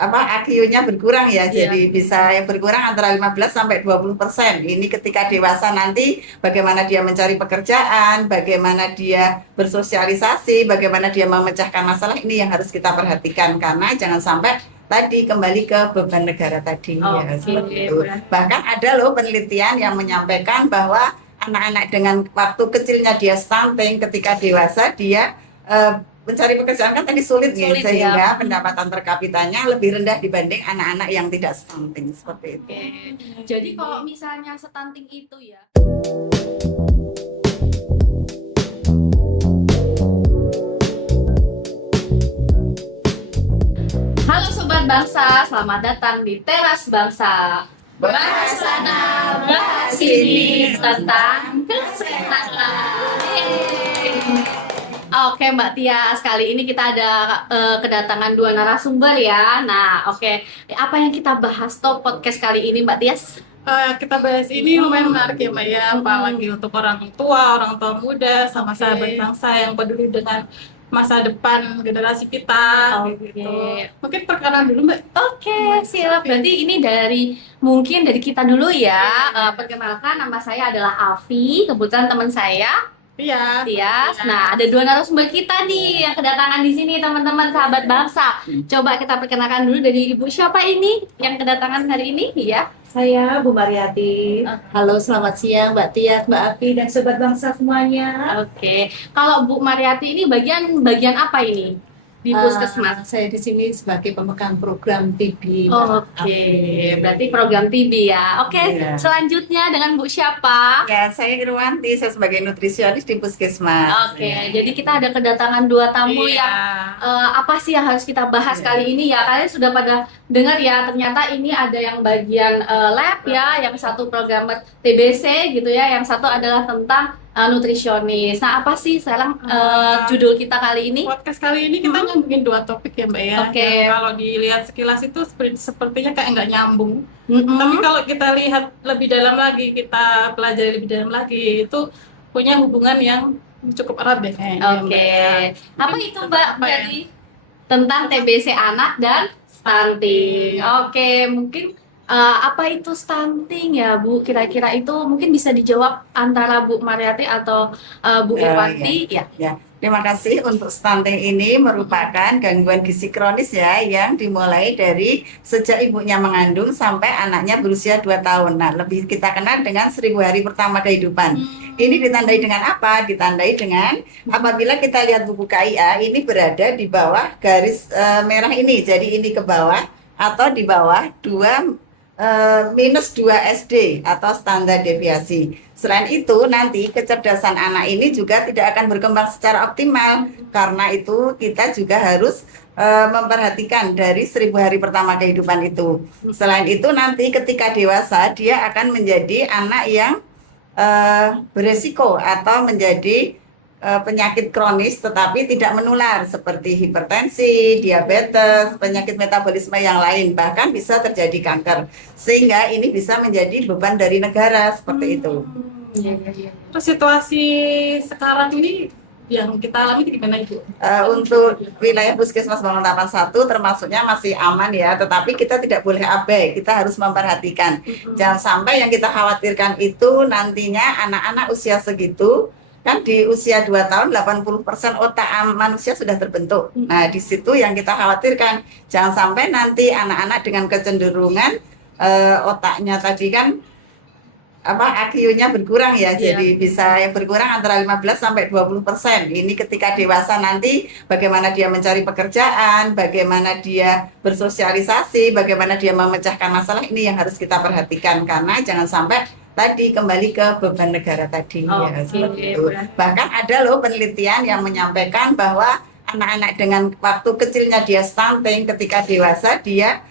IQ-nya berkurang ya, Iya. jadi bisa yang berkurang antara 15 sampai 20%. Ini ketika dewasa nanti bagaimana dia mencari pekerjaan, bagaimana dia bersosialisasi, bagaimana dia memecahkan masalah, ini yang harus kita perhatikan karena jangan sampai tadi kembali ke beban negara tadi ya seperti Oke, itu. berarti. Bahkan ada loh penelitian yang menyampaikan bahwa anak-anak dengan waktu kecilnya dia stunting, ketika dewasa dia mencari pekerjaan kan tadi sulit nih, Sulit ya. sehingga pendapatan per kapitanya lebih rendah dibanding anak-anak yang tidak stunting seperti itu. Oke. Jadi kalau misalnya stunting itu ya. Halo Sobat Bangsa, selamat datang di Teras Bangsa. Bahas sana, bahas sini tentang kesehatan. Yeay. Oke Mbak Tias, kali ini kita ada kedatangan dua narasumber ya. Nah, oke. Apa yang kita bahas top podcast kali ini Mbak Tias? Kita bahas ini lumayan menarik ya Mbak ya, apalagi untuk orang tua muda, sama Oke. sahabat bangsa yang peduli dengan masa depan generasi kita Oke. gitu. Mungkin perkenalan dulu Mbak. Oke, siap. Berarti ini mungkin dari kita dulu ya. Perkenalkan, nama saya adalah Avi. Kebetulan teman saya Iya. Tias. Nah, ada dua narasumber kita nih yang kedatangan di sini, teman-teman sahabat bangsa. Coba kita perkenalkan dulu dari Ibu siapa ini yang kedatangan hari ini ya? Saya Bu Mariati. Oke. Halo, selamat siang Mbak Tias, Mbak Afi, dan sobat bangsa semuanya. Oke. Kalau Bu Mariati ini bagian apa ini di Puskesmas? Saya di sini sebagai pemegang program TB. Oke, berarti program TB ya. Oke, Iya. selanjutnya dengan Bu siapa? Ya, saya Irwanti, saya sebagai nutrisionis di Puskesmas. Oke, jadi kita ada kedatangan dua tamu Iya. yang apa sih yang harus kita bahas Iya. kali ini ya? Kalian sudah pada dengar ya, ternyata ini ada yang bagian lab ya, yang satu programmer TBC gitu ya, yang satu adalah tentang nutrisionis. Nah, apa sih sekarang judul kita kali ini? Podcast kali ini kita nyambungin dua topik ya Mbak ya. Oke. Yang kalau dilihat sekilas itu sepertinya kayak nggak nyambung. Mm-mm. Tapi kalau kita lihat lebih dalam lagi, kita pelajari lebih dalam lagi, itu punya hubungan yang cukup erat deh kayaknya. Oke, Mbak ya. apa itu Mbak? Apa ya? Berarti tentang TBC anak dan stunting. Oke, mungkin apa itu stunting ya Bu? Kira-kira itu mungkin bisa dijawab antara Bu Mariati atau Bu Irwanti ya. Ya, terima kasih. Untuk stunting ini merupakan gangguan gizi kronis ya, yang dimulai dari sejak ibunya mengandung sampai anaknya berusia 2 tahun. Nah, lebih kita kenal dengan 1000 hari pertama kehidupan. Ini ditandai dengan apa? Ditandai dengan apabila kita lihat buku KIA, ini berada di bawah garis merah ini. Jadi ini ke bawah atau di bawah minus 2 SD atau standar deviasi. Selain itu, nanti kecerdasan anak ini juga tidak akan berkembang secara optimal. Karena itu kita juga harus memperhatikan dari 1000 hari pertama kehidupan itu. Selain itu, nanti ketika dewasa dia akan menjadi anak yang beresiko atau menjadi penyakit kronis tetapi tidak menular seperti hipertensi, diabetes, penyakit metabolisme yang lain, bahkan bisa terjadi kanker. Sehingga ini bisa menjadi beban dari negara seperti itu. Terus situasi sekarang ini yang kita alami gimana Ibu? Untuk wilayah Puskesmas Bangun 81 termasuknya masih aman ya, tetapi kita tidak boleh abai, kita harus memperhatikan. Jangan sampai yang kita khawatirkan itu nantinya anak-anak usia segitu, kan di usia 2 tahun 80% otak manusia sudah terbentuk. Nah, di situ yang kita khawatirkan. Jangan sampai nanti anak-anak dengan kecenderungan otaknya tadi kan IQ-nya berkurang ya, Iya. jadi bisa yang berkurang antara 15 sampai 20%. Ini ketika dewasa nanti bagaimana dia mencari pekerjaan, bagaimana dia bersosialisasi, bagaimana dia memecahkan masalah, ini yang harus kita perhatikan karena jangan sampai tadi kembali ke beban negara tadi ya seperti itu. Bahkan ada loh penelitian yang menyampaikan bahwa anak-anak dengan waktu kecilnya dia stunting, ketika dewasa dia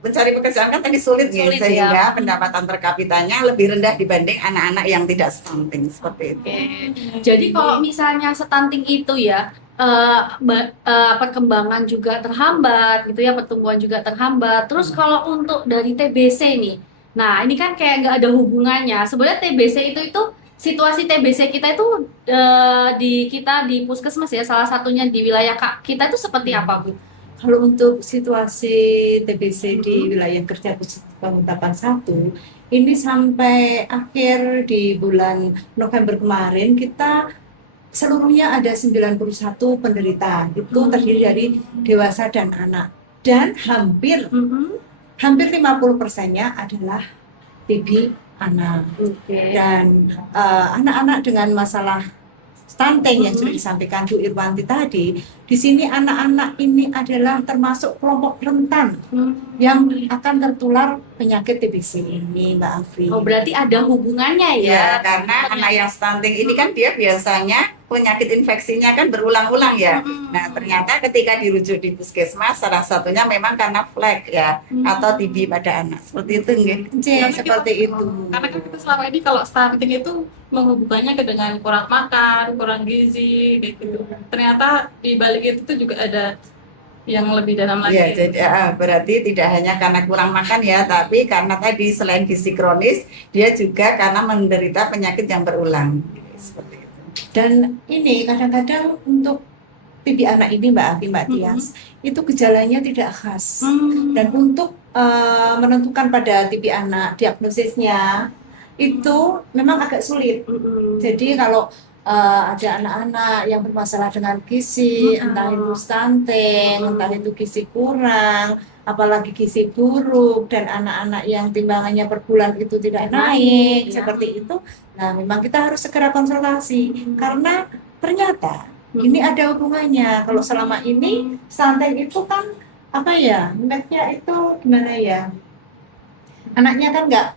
mencari pekerjaan kan tadi sulit nih, Sulit, sehingga ya. pendapatan per kapitanya lebih rendah dibanding anak-anak yang tidak stunting seperti itu. Oke. Jadi kalau misalnya stunting itu ya perkembangan juga terhambat gitu ya, pertumbuhan juga terhambat. Terus kalau untuk dari TBC nih, nah ini kan kayak nggak ada hubungannya. Sebenarnya TBC itu situasi TBC kita itu di Puskesmas ya, salah satunya di wilayah kita itu seperti apa Bu? Kalau untuk situasi TBC di wilayah kerja khusus Pemutapan 1, ini sampai akhir di bulan November kemarin kita seluruhnya ada 91 penderita. Itu terdiri dari dewasa dan anak. Dan hampir 50%-nya adalah TB anak. Oke. Dan anak-anak dengan masalah stunting yang sudah disampaikan Bu Irwanti tadi, di sini anak-anak ini adalah termasuk kelompok rentan yang akan tertular penyakit TBC ini, Mbak Afi. Oh, berarti ada hubungannya Ya, ya? karena anak yang stunting ini kan dia biasanya penyakit infeksinya kan berulang-ulang ya. Nah, ternyata ketika dirujuk di puskesmas, salah satunya memang karena flek ya, atau TB pada anak. Seperti itu, nggih. Seperti itu. Karena kan kita selama ini kalau stunting itu menghubungkannya ke dengan kurang makan, kurang gizi, kayak gitu. Ternyata di balik itu tuh juga ada yang lebih dalam lagi. Ya, jadi berarti tidak hanya karena kurang makan ya, tapi karena tadi selain gizi kronis, dia juga karena menderita penyakit yang berulang. Seperti itu. Dan ini kadang-kadang untuk TB anak ini Mbak Afi, Mbak Tias, itu gejalanya tidak khas. Dan untuk menentukan pada TB anak diagnosisnya itu memang agak sulit. Jadi kalau ada anak-anak yang bermasalah dengan gizi, entah itu stunting, entah itu gizi kurang, apalagi gizi buruk, dan anak-anak yang timbangannya per bulan itu tidak naik, seperti itu. Nah, memang kita harus segera konsultasi karena ternyata ini ada hubungannya. Kalau selama ini stunting itu kan apa ya, impactnya itu gimana ya? Anaknya kan nggak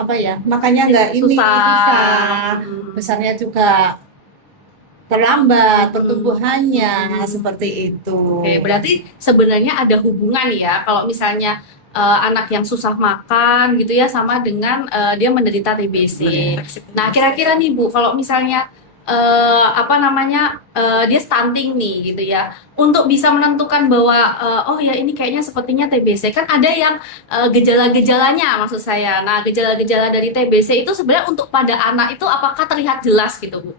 apa ya, makanya nggak ini susah, besarnya juga terlambat pertumbuhannya, seperti itu. Oke, berarti sebenarnya ada hubungan ya kalau misalnya anak yang susah makan gitu ya sama dengan dia menderita TBC. Nah, kira-kira nih Bu, kalau misalnya dia stunting nih gitu ya, untuk bisa menentukan bahwa oh ya ini kayaknya sepertinya TBC, kan ada yang gejala-gejalanya maksud saya. Nah, gejala-gejala dari TBC itu sebenarnya untuk pada anak itu apakah terlihat jelas gitu Bu?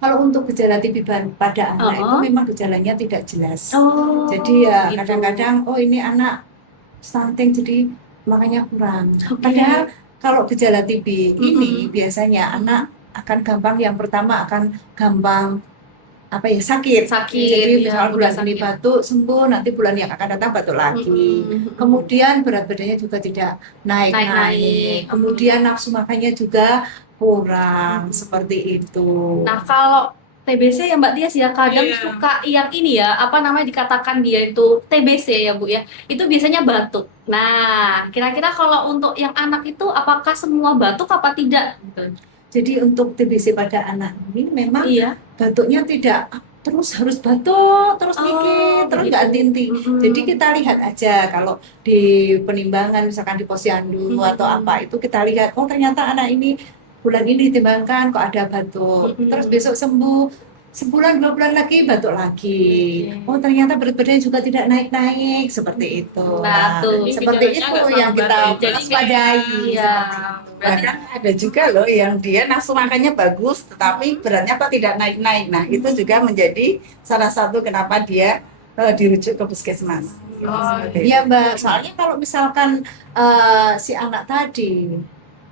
Kalau untuk gejala TB pada anak itu memang gejalanya tidak jelas. Oh, Jadi ya gitu. kadang-kadang oh ini anak stunting jadi makanya kurang. Oke. Padahal kalau gejala TB ini biasanya anak akan gampang, yang pertama akan gampang apa ya, sakit. Jadi ya, misalnya bulan mudah ini sakit. batuk sembuh, nanti bulan yang akan datang batuk lagi. Kemudian berat badannya juga tidak naik-naik. Kemudian nafsu makannya juga kurang, seperti itu. Nah, kalau TBC ya Mbak Tias ya kadang Iya. suka yang ini ya, apa namanya, dikatakan dia itu TBC ya Bu ya, itu biasanya batuk. Nah, kira-kira kalau untuk yang anak itu apakah semua batuk apa tidak? Gitu. Jadi untuk TBC pada anak ini memang Iya. batuknya tidak terus harus batuk, terus dikit, terus nggak begitu. henti. Jadi kita lihat aja kalau di penimbangan misalkan di posyandu atau apa itu kita lihat, oh ternyata anak ini bulan ini ditimbangkan kok ada batuk, terus besok sembuh, sebulan 2 bulan lagi batuk lagi. Oh ternyata berat badannya juga tidak naik-naik, seperti itu. Nah, tuh. Seperti Gejalanya itu nggak yang sama kita batuk. Jadi waspadai. Iya. Bahkan ada juga loh yang dia nafsu makannya bagus, tetapi beratnya kok tidak naik-naik. Nah, itu juga menjadi salah satu kenapa dia dirujuk ke puskesmas. Seperti itu. Iya Mbak, soalnya kalau misalkan si anak tadi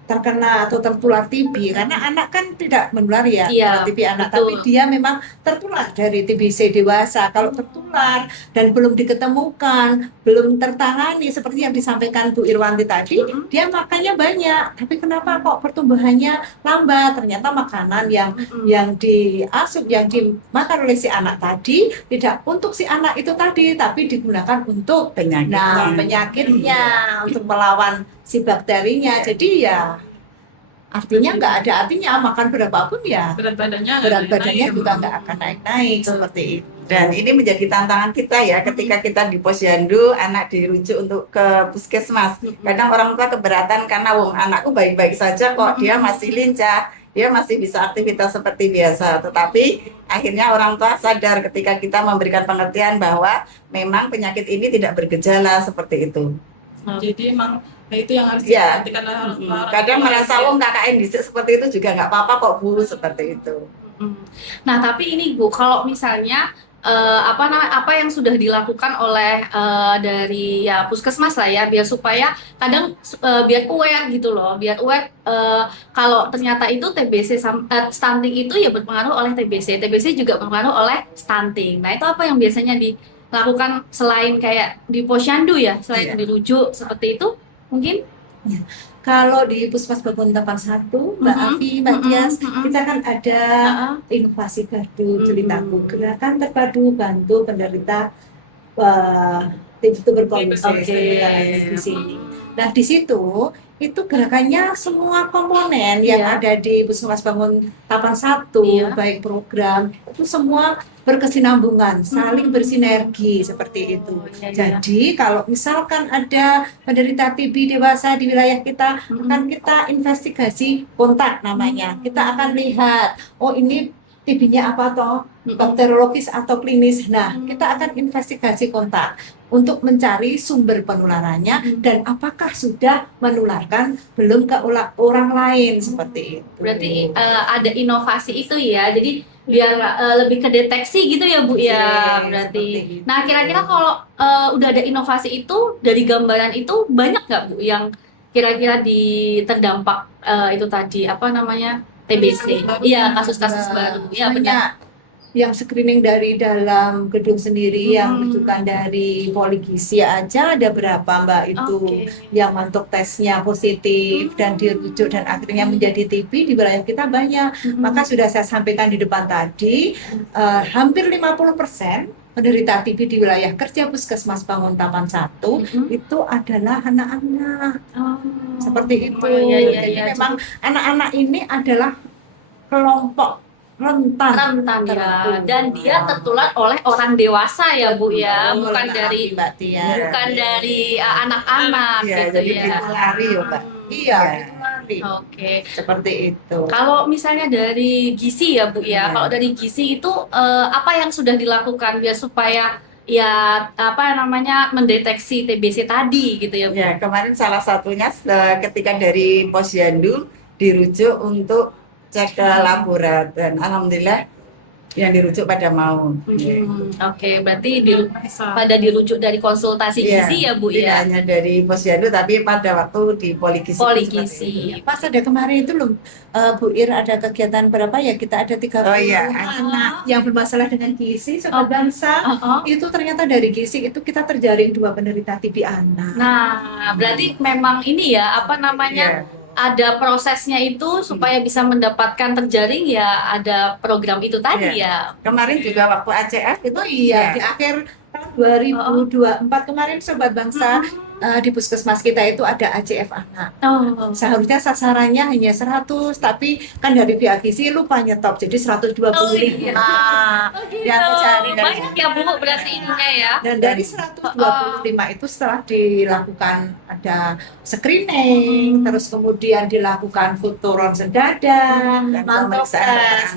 terkena atau tertular TB, karena anak kan tidak menular ya, Iya, TB anak, betul. tapi dia memang tertular dari TBC dewasa. Kalau tertular dan belum diketemukan, belum tertangani seperti yang disampaikan Bu Irwanti tadi, dia makannya banyak, tapi kenapa kok pertumbuhannya lambat? Ternyata makanan yang diasup, yang dimakan oleh si anak tadi tidak untuk si anak itu tadi, tapi digunakan untuk penyakitnya, untuk melawan si bakterinya. Jadi ya artinya nggak ada artinya makan berapapun ya Berat badannya juga nggak akan naik-naik, seperti itu. Dan ini menjadi tantangan kita ya, ketika kita di posyandu, anak dirujuk untuk ke puskesmas. Kadang orang tua keberatan karena wong anakku baik-baik saja kok, dia masih lincah, dia masih bisa aktivitas seperti biasa. Tetapi akhirnya orang tua sadar ketika kita memberikan pengertian bahwa memang penyakit ini tidak bergejala seperti itu. Jadi emang itu yang harus Ya. diperhatikan oleh orang tua. Kadang merasa wong KKN dhisik seperti itu juga nggak apa-apa kok Bu, seperti itu. Nah, tapi ini Bu, kalau misalnya apa yang sudah dilakukan oleh dari ya puskesmas lah ya, biar supaya kadang biar aware gitu loh, biar aware kalau ternyata itu TBC stunting itu ya berpengaruh oleh TBC juga berpengaruh oleh stunting. Nah itu apa yang biasanya dilakukan selain kayak di posyandu ya, selain dirujuk seperti itu mungkin? Ya. Kalau di Puskesmas Bangun Tapan 1, Mbak Afi, Mbak Tias, kita kan ada inovasi gardu ceritaku, gerakan terpadu bantu penderita tuberkulosis di sini. Nah di situ itu gerakannya semua komponen yang ada di Puskesmas Bangun Tapan 1, baik program itu semua berkesinambungan, saling bersinergi seperti itu. Jadi kalau misalkan ada penderita TB dewasa di wilayah kita, akan kita investigasi kontak namanya. Kita akan lihat, oh ini TB-nya apa toh, bakteriologis atau klinis. Nah, kita akan investigasi kontak untuk mencari sumber penularannya dan apakah sudah menularkan belum ke orang lain seperti itu. Berarti ada inovasi itu ya. Jadi biar lebih ke deteksi gitu ya Bu ya berarti. Nah kira-kira kalau udah ada inovasi itu dari gambaran itu banyak nggak Bu yang kira-kira terdampak itu tadi apa namanya TBC? Iya kasus-kasus baru. Iya benar. Yang screening dari dalam gedung sendiri, yang rujukan dari Poligisi aja ada berapa Mbak itu yang untuk tesnya positif dan dirujuk dan akhirnya menjadi TB di wilayah kita banyak. Maka sudah saya sampaikan di depan tadi, hampir 50% penderita TB di wilayah kerja Puskesmas Bangun Tapan 1 itu adalah anak-anak. Seperti itu. Jadi memang anak-anak ini adalah kelompok rentan ya, dan dia tertular oleh orang dewasa ya Bu ya, bukan dari Mbak Tia, bukan dari anak-anak gitu jadi ya. ditulari ya Mbak. Iya, ditulari. Oke. Seperti itu. Kalau misalnya dari gizi ya Bu ya, kalau dari gizi itu apa yang sudah dilakukan biar supaya ya apa namanya mendeteksi TBC tadi gitu ya Bu? Ya, kemarin salah satunya ketika dari Posyandu dirujuk untuk cek ke laboratorium dan alhamdulillah yang dirujuk pada mau. Oke, berarti pada dirujuk dari konsultasi gizi ya Bu tidak ya? hanya dari Posyandu tapi pada waktu di Poligisi. Poligisi. Pas ada kemarin itu loh, Bu Ir ada kegiatan berapa ya? Kita ada 30 anak yang bermasalah dengan gizi, sobat bangsa. Itu ternyata dari gizi itu kita terjaring 2 penderita TB anak. Nah, berarti memang ini ya apa namanya? Ada prosesnya itu supaya bisa mendapatkan terjaring ya ada program itu tadi ya. Kemarin juga waktu ACF itu di akhir tahun 2024 kemarin sobat bangsa di puskesmas kita itu ada ACF anak. Seharusnya sasarannya hanya 100 tapi kan dari pihak gizi lupa nyetop jadi 125. Yang dicari banyak ya Bu berarti ininya ya. Dan dari 125 itu setelah dilakukan ada screening, terus kemudian dilakukan foto ronsen dada, mantap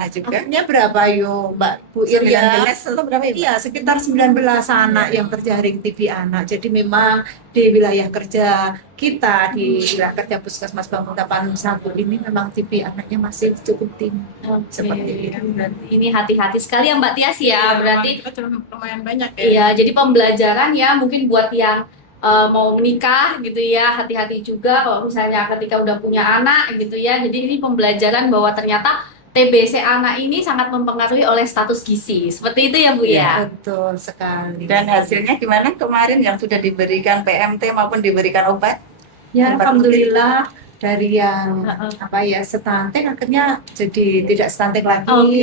akhirnya berapa yo Mbak Bu Ir ya? 19 atau berapa ya? Iya, sekitar 19 anak yang terjaring TB anak. Jadi memang di wilayah kerja kita, di wilayah kerja Puskesmas Bangun Tapan 1 ini memang TB anaknya masih cukup tinggi. Seperti itu. Berarti ini hati-hati sekali ya Mbak Tias ya. Berarti lumayan banyak ya. Iya, jadi pembelajaran ya mungkin buat yang mau menikah gitu ya, hati-hati juga kalau misalnya ketika udah punya anak gitu ya. Jadi ini pembelajaran bahwa ternyata TBC anak ini sangat mempengaruhi oleh status gizi. Seperti itu ya Bu ya? Betul sekali. Dan hasilnya gimana kemarin yang sudah diberikan PMT maupun diberikan obat? Ya, alhamdulillah dari yang stunting akhirnya jadi tidak stunting lagi.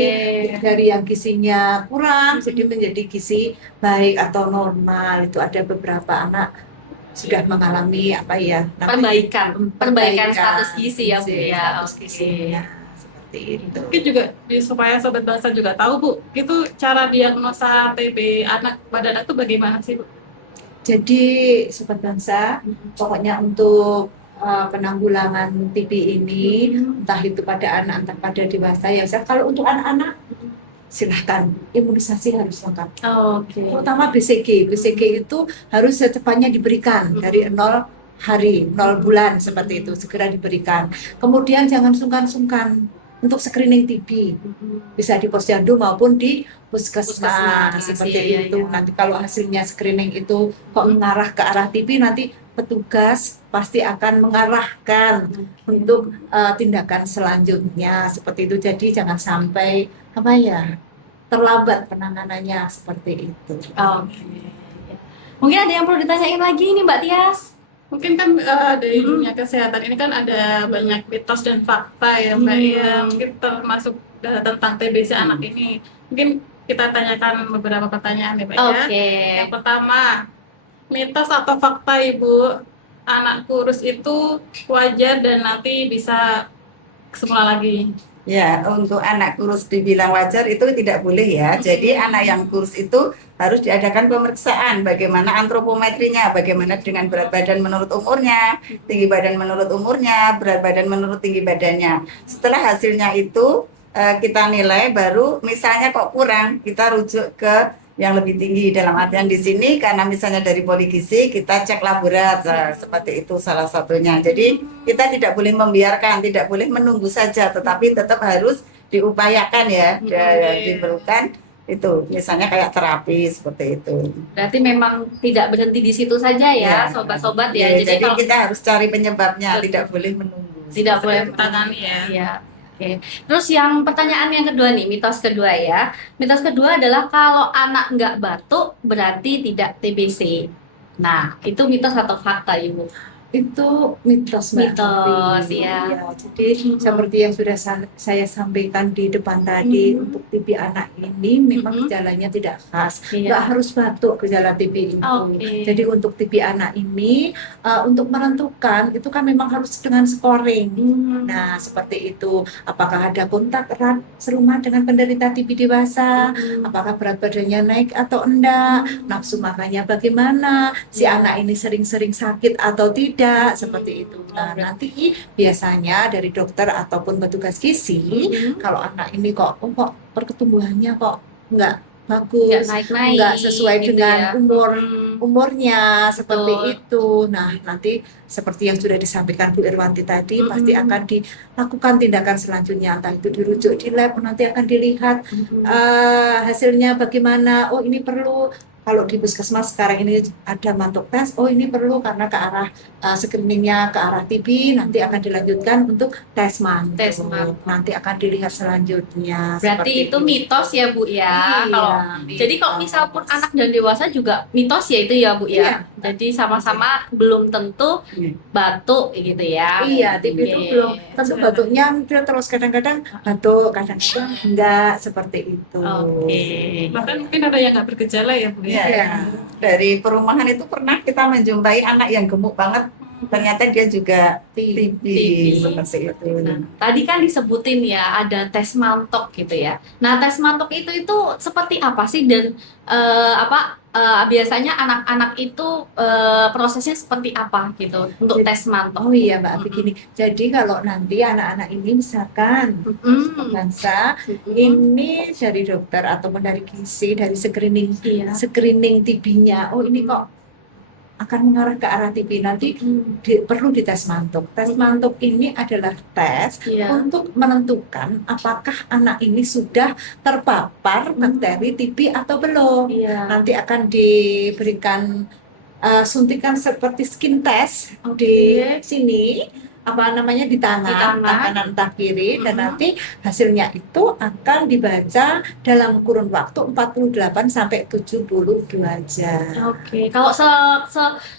Dari yang gizinya kurang jadi menjadi gizi baik atau normal. Itu ada beberapa anak sudah mengalami perbaikan status gizi ya Bu ya. Itu. Mungkin juga supaya sobat bangsa juga tahu Bu, itu cara diagnosa TB anak pada anak itu bagaimana sih Bu? Jadi sobat bangsa, pokoknya untuk penanggulangan TB ini, entah itu pada anak, entah pada dewasa, ya kalau untuk anak-anak silahkan imunisasi harus lengkap. Terutama BCG itu harus secepatnya diberikan dari 0 hari, 0 bulan seperti itu segera diberikan. Kemudian jangan sungkan-sungkan. untuk screening TB. Bisa di posyandu maupun di puskesmas Puskesmas, seperti iya, itu. iya. Nanti kalau hasilnya screening itu kok mengarah ke arah TB, nanti petugas pasti akan mengarahkan untuk tindakan selanjutnya seperti itu. Jadi jangan sampai terlambat penanganannya seperti itu. Oke. Mungkin ada yang perlu ditanyain lagi nih Mbak Tias? Mungkin kan dari dunia kesehatan ini kan ada banyak mitos dan fakta ya Mbak ya, mungkin termasuk tentang TBC anak ini. Mungkin kita tanyakan beberapa pertanyaan ya Mbak ya. Oke. Yang pertama, mitos atau fakta Ibu, anak kurus itu wajar dan nanti bisa semula lagi? Ya, untuk anak kurus dibilang wajar itu tidak boleh ya. Jadi anak yang kurus itu harus diadakan pemeriksaan bagaimana antropometrinya, bagaimana dengan berat badan menurut umurnya, tinggi badan menurut umurnya, berat badan menurut tinggi badannya. Setelah hasilnya itu kita nilai, baru misalnya kok kurang, kita rujuk ke yang lebih tinggi. Dalam artian di sini karena misalnya dari poligisi kita cek laborat, seperti itu salah satunya. Jadi kita tidak boleh membiarkan, tidak boleh menunggu saja, tetapi tetap harus diupayakan ya, diperlukan itu. Misalnya kayak terapi seperti itu. Berarti memang tidak berhenti di situ saja ya, Ya. sobat-sobat ya. Jadi kalau kita harus cari penyebabnya, tidak boleh menunggu. tidak boleh Tangani ya. Iya. Oke. Terus yang pertanyaan yang kedua nih, mitos kedua ya. Mitos kedua adalah kalau anak nggak batuk berarti tidak TBC. Nah, itu mitos atau fakta, Ibu? Itu mitos, Mbak Mitos, Afi. ya. Jadi seperti yang sudah saya sampaikan di depan tadi, untuk TB anak ini memang gejalanya tidak khas. Iya. Nggak harus batuk gejala TB itu. Oke. Jadi untuk TB anak ini, untuk menentukan itu kan memang harus dengan scoring. Nah, seperti itu. Apakah ada kontak erat serumah dengan penderita TB dewasa? Apakah berat badannya naik atau enggak? Nafsu makannya bagaimana? Si anak ini sering-sering sakit atau tidak? Seperti itu. Nah, nanti biasanya dari dokter ataupun petugas gizi, kalau anak ini kok pertumbuhannya kok nggak bagus, Nggak naik-naik, nggak sesuai gitu dengan ya. umurnya, seperti Betul. itu. Nah, nanti seperti yang sudah disampaikan Bu Irwanti tadi, pasti akan dilakukan tindakan selanjutnya, entah itu dirujuk di lab, nanti akan dilihat hasilnya bagaimana. Oh, ini perlu. Kalau di puskesmas sekarang ini ada mantuk tes, oh ini perlu karena ke arah screeningnya ke arah TB, nanti akan dilanjutkan untuk tes mantuk. Tes mantuk. Nanti akan dilihat selanjutnya. Berarti seperti itu mitos ya, Bu ya. Iya, Kalau mitos. jadi kalau misal pun anak dan dewasa juga mitos ya itu ya, Bu ya. Iya. Jadi sama-sama belum tentu batuk gitu ya. Iya, TB itu Oke. belum tentu batuknya dia terus kadang-kadang batuk, kadang-kadang enggak, seperti itu. Oke. Bahkan mungkin ada yang nggak bergejala ya Bu ya. Ya, dari perumahan itu pernah kita menjumpai anak yang gemuk banget, ternyata dia juga TB, seperti itu. Nah, tadi kan disebutin ya ada tes mantok gitu ya. Nah, tes mantok itu seperti apa sih dan biasanya anak-anak itu prosesnya seperti apa gitu untuk tes mantok? Oh iya Mbak Afi, gini. Jadi kalau nanti anak-anak ini misalkan bangsa ini dari dokter ataupun dari gizi, dari screening Iya. screening TB-nya, oh ini kok akan mengarah ke arah TB, nanti perlu dites mantuk. Tes mantuk ini adalah tes Iya. untuk menentukan apakah anak ini sudah terpapar bakteri TB atau belum. Iya. Nanti akan diberikan suntikan seperti skin test di sini, di tangan, entah kanan entah kiri, dan nanti hasilnya itu akan dibaca dalam kurun waktu 48 sampai 72 jam. Oke. Kalau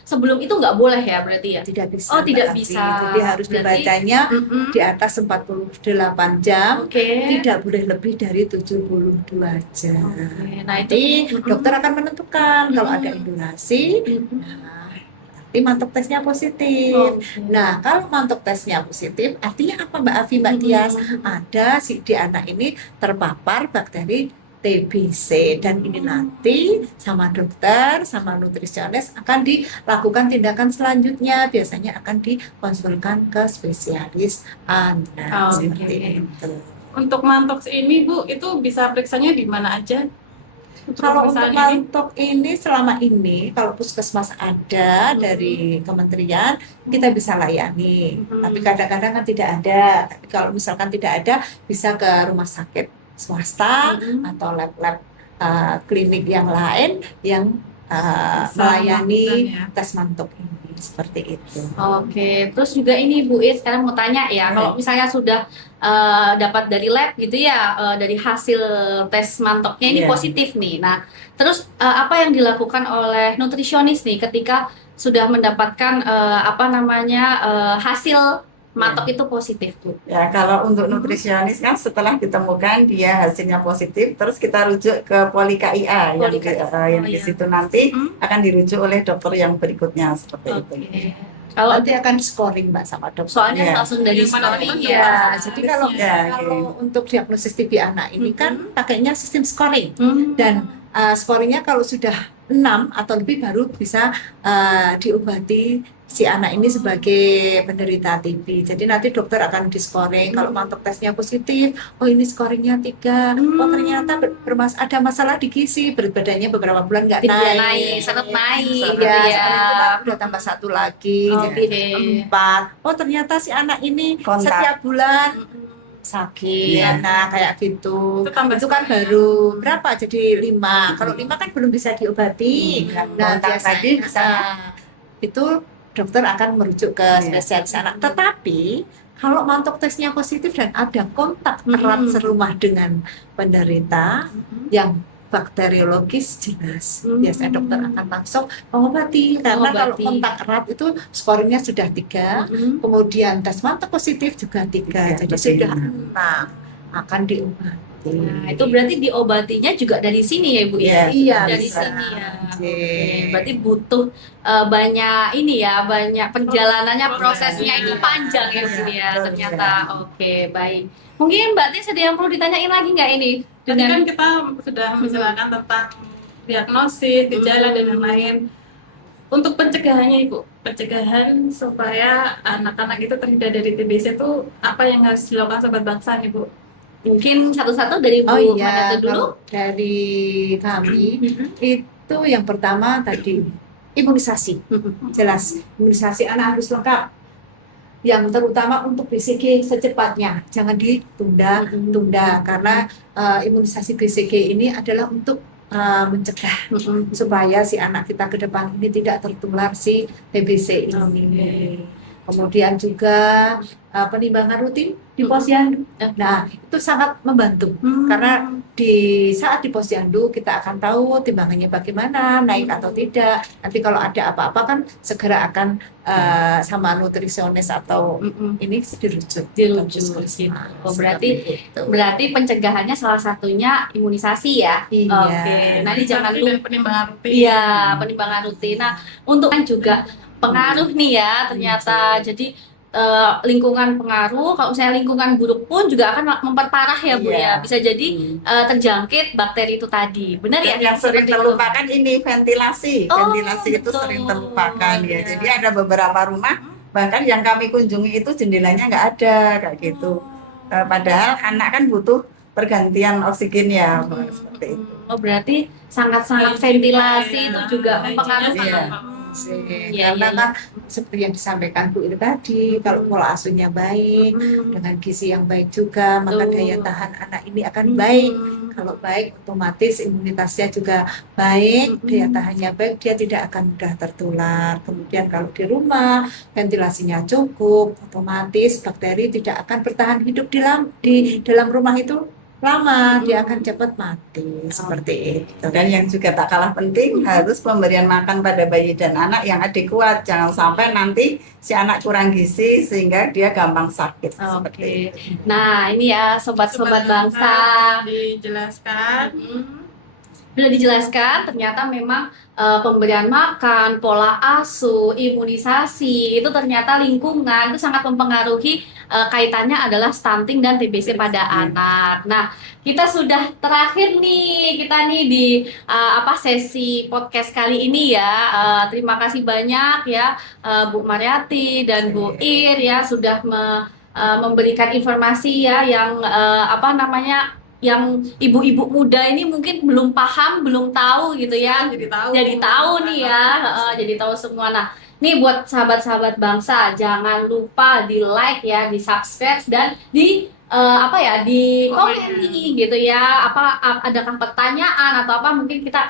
sebelum itu nggak boleh ya berarti ya? Tidak bisa. Oh, tidak Mbak Afi. bisa. Jadi harus Berarti- dibacanya di atas 48 jam, Oke. tidak boleh lebih dari 72 jam. Oke. Nah, Nanti itu dokter akan menentukan kalau ada indikasi, nanti mantuk tesnya positif. Oke. Nah, kalau mantuk tesnya positif, artinya apa Mbak Afi, Mbak Tias? Ada di anak ini terpapar bakteri TBC, dan ini nanti sama dokter, sama nutrisionis akan dilakukan tindakan selanjutnya. Biasanya akan dikonsulkan ke spesialis anak, Oke. seperti itu. Untuk mantox ini Bu, itu bisa periksanya di mana aja? Kalau untuk pemeriksaan ini? mantok ini selama ini kalau puskesmas ada dari kementerian kita bisa layani. Tapi kadang-kadang kan tidak ada. Tapi kalau misalkan tidak ada bisa ke rumah sakit swasta atau lab-lab klinik yang lain yang Bisa melayani melakukan, ya. tes mantok ini seperti itu. Oke, terus juga ini Bu Ir, sekarang mau tanya ya, kalau misalnya sudah dapat dari lab gitu ya, dari hasil tes mantoknya ini Iya. positif nih. Nah, terus apa yang dilakukan oleh nutrisionis nih ketika sudah mendapatkan hasil mantok itu positif Bu? Ya, kalau untuk nutrisionis kan setelah ditemukan dia hasilnya positif, terus kita rujuk ke Poli KIA yang Poli KIA, yang di iya. situ nanti akan dirujuk oleh dokter yang berikutnya seperti itu. Oke. Kalau Nanti akan scoring Mbak sama dokter. soalnya Iya. langsung dari Yang mana scoring pun ya. Jadi kalau Ya, kalau untuk diagnosis TB anak ini kan pakainya sistem scoring Hmm. dan scoringnya kalau sudah 6 atau lebih baru bisa diobati si anak ini sebagai penderita TB. Jadi nanti dokter akan di-scoring kalau mantok tesnya positif, oh ini scoringnya 3, oh ternyata ada masalah di gizi, berat badannya beberapa bulan nggak Tidak naik. naik, sangat naik. Iya, gitu seperti itu kan udah tambah 1 lagi, jadi Oke. 4. Oh ternyata si anak ini Kontak. setiap bulan sakit, Iya. nah kayak gitu. Itu tambah Itu kan scoringnya. baru berapa? Jadi 5. Kalau 5 kan belum bisa diobati. Yang Nah kontak tadi biasanya bisa itu dokter akan merujuk ke Iya. spesialis anak. Tetapi kalau mantok tesnya positif dan ada kontak erat Mhm. serumah dengan penderita yang bakteriologis jelas, biasanya dokter akan langsung mengobati karena kalau Mengobati. kontak erat itu skornya sudah 3, kemudian tes mantok positif juga 3, Iya, jadi betul. sudah 6 akan diobati. Nah, itu berarti diobatinya juga dari sini ya Bu ya? Iya, Dari bisa. sini ya. Oke. Oke, berarti butuh banyak ini ya, banyak perjalanannya, prosesnya itu panjang ya Bu ya Betul, ternyata. Oke, baik. Mungkin Mbak Tis ada yang perlu ditanyain lagi nggak ini? Tadi kan kita sudah membicarakan tentang diagnosis, gejala dan yang lain. Untuk pencegahannya Ibu, pencegahan supaya anak-anak itu terhindar dari TBC itu apa yang harus dilakukan Sobat Bangsa nih Bu? Mungkin satu-satu dari Bu Oh iya, Manado dulu. kalau dari kami itu yang pertama tadi imunisasi. Jelas, imunisasi anak harus lengkap. Yang terutama untuk BCG secepatnya, jangan ditunda karena imunisasi BCG ini adalah untuk mencegah supaya si anak kita ke depan ini tidak tertular si TBC ini. Kemudian juga penimbangan rutin di posyandu. Nah, itu sangat membantu karena di saat di posyandu kita akan tahu timbangannya bagaimana, naik atau tidak. Nanti kalau ada apa-apa kan segera akan sama nutrisionis atau ini dirujuk. Dirujuk, ke puskesmas. gitu. Oh, berarti- Seperti itu. Berarti pencegahannya salah satunya imunisasi ya. Iya. Oke, nanti jangan Imunisasi lupa. dan penimbangan rutin. Iya, penimbangan rutin. Nah, untuk kan juga pengaruh nih ya ternyata. Jadi lingkungan pengaruh, kalau misalnya lingkungan buruk pun juga akan memperparah ya Bu Iya. ya. Bisa jadi terjangkit bakteri itu tadi. Benar ya? Dan yang sering Seperti itu. terlupakan ini ventilasi. Oh, Ventilasi itu betul. sering terlupakan ya. Iya. Jadi ada beberapa rumah bahkan yang kami kunjungi itu jendelanya nggak ada kayak gitu. Padahal anak kan butuh pergantian oksigen ya seperti itu. Oh, berarti sangat-sangat Hygiene, ventilasi ya. itu juga Hygiene-nya mempengaruhi. sangat Iya. bagus. Iya, Karena iya, kan seperti yang disampaikan Bu itu tadi, kalau pola asuhnya baik, dengan gizi yang baik juga, maka Betul. daya tahan anak ini akan baik. Kalau baik, otomatis imunitasnya juga baik, daya tahannya baik, dia tidak akan mudah tertular. Kemudian kalau di rumah, ventilasinya cukup, otomatis bakteri tidak akan bertahan hidup di dalam rumah itu lama, dia akan cepat mati. Seperti itu. Dan yang juga tak kalah penting harus pemberian makan pada bayi dan anak yang adekuat. Jangan sampai nanti si anak kurang gizi sehingga dia gampang sakit. Seperti Oke. itu. Nah, ini ya sobat-sobat bangsa. Dijelaskan. Sudah dijelaskan, ternyata memang pemberian makan, pola asuh, imunisasi itu ternyata lingkungan itu sangat mempengaruhi, kaitannya adalah stunting dan TBC pada anak. Nah, kita sudah terakhir nih kita nih di sesi podcast kali ini ya. Terima kasih banyak ya Bu Mariati dan Bu Ir ya sudah memberikan informasi ya yang yang ibu-ibu muda ini mungkin belum paham, belum tahu gitu ya. Jadi tahu Nih ya, jadi tahu semua. Nah, nih buat sahabat-sahabat bangsa, jangan lupa di like ya, di subscribe dan di di komen nih gitu ya. Adakah pertanyaan atau apa mungkin kita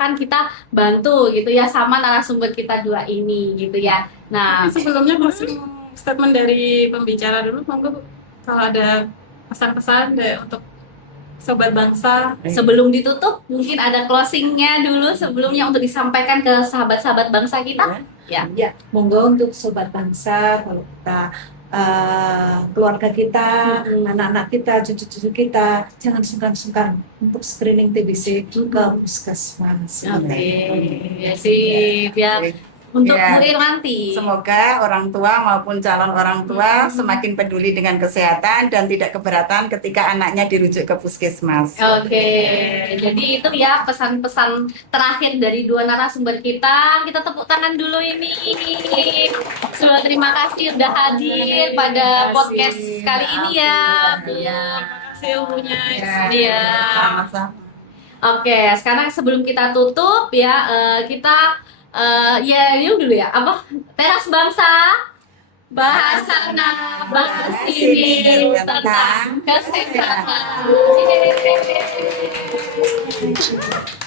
bantu gitu ya sama narasumber kita dua ini gitu ya. Nah, Tapi sebelumnya closing statement dari pembicara dulu, monggo kalau ada pesan-pesan untuk sobat bangsa. sebelum ditutup mungkin ada closingnya dulu sebelumnya untuk disampaikan ke sahabat-sahabat bangsa kita. Ya. Ya, monggo untuk sobat bangsa, kalau kita keluarga kita, anak-anak kita, cucu-cucu kita, jangan sungkan-sungkan untuk screening TBC ke puskesmas. Oke, sip ya. Untuk Ya. Bu Irwanti. Semoga orang tua maupun calon orang tua semakin peduli dengan kesehatan dan tidak keberatan ketika anaknya dirujuk ke puskesmas. Oke, jadi itu ya pesan-pesan terakhir dari dua narasumber kita. Kita tepuk tangan dulu ini. Terima kasih udah hadir pada podcast kali ini ya, Bu. Terima kasih ilmunya. Iya. Sama-sama. Oke, sekarang sebelum kita tutup ya, kita yuk dulu ya, Teras Bangsa, bahas sana, bahas sini tentang kesehatan. Yeay.